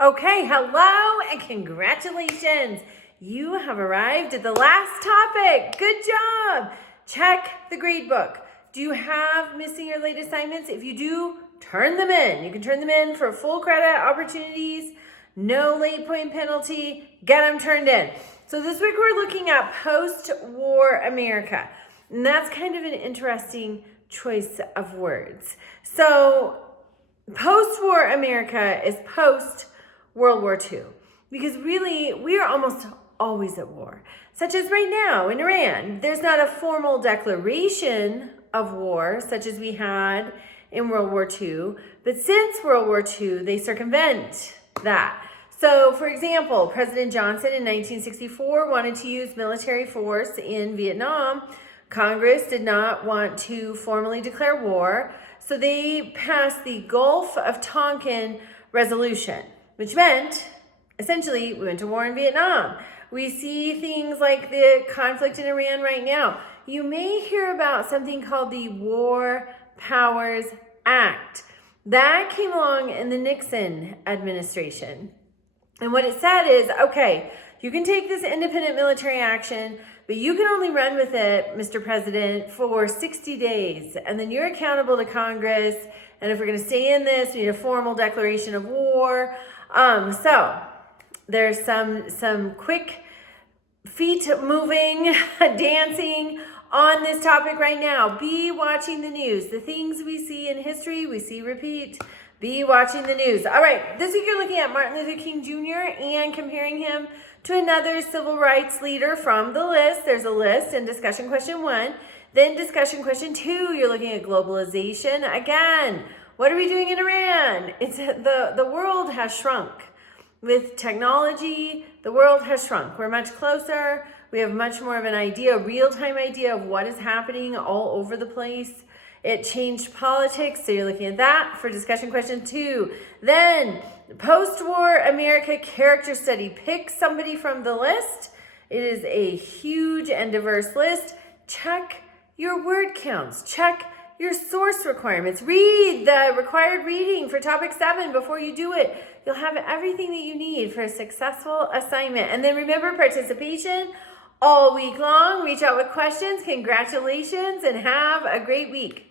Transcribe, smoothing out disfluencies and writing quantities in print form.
Okay, hello and congratulations. You have arrived at the last topic. Good job. Check the grade book. Do you have missing or late assignments? If you do, turn them in. You can turn them in for full credit opportunities, no late point penalty. Get them turned in. So this week we're looking at post-war America. And that's kind of an interesting choice of words. So post-war America is post-World War II, because really we are almost always at war, such as right now in Iran. There's not a formal declaration of war such as we had in World War II, but since World War II, they circumvent that. So, for example, President Johnson in 1964 wanted to use military force in Vietnam. Congress did not want to formally declare war, so they passed the Gulf of Tonkin Resolution, which meant essentially we went to war in Vietnam. We see things like the conflict in Iran right now. You may hear about something called the War Powers Act. That came along in the Nixon administration. And what it said is, okay, you can take this independent military action, but you can only run with it, Mr. President, for 60 days. And then you're accountable to Congress. And if we're going to stay in this, we need a formal declaration of war. So there's some quick feet moving, dancing on this topic right now. Be watching the news. The things we see in history, we see repeat. Be watching the news. All right, this week you're looking at Martin Luther King Jr. and comparing him to another civil rights leader from the list. There's a list in discussion question 1. Then discussion question 2, you're looking at globalization. Again, what are we doing in Iran? It's the world has shrunk. With technology, the world has shrunk. We're much closer. We have much more of an idea, a real-time idea of what is happening all over the place. It changed politics, so you're looking at that for discussion question 2. Then, post-war America character study. Pick somebody from the list. It is a huge and diverse list. Check your word counts. Check your source requirements. Read the required reading for topic 7 before you do it. You'll have everything that you need for a successful assignment. And then remember, participation all week long. Reach out with questions. Congratulations and have a great week.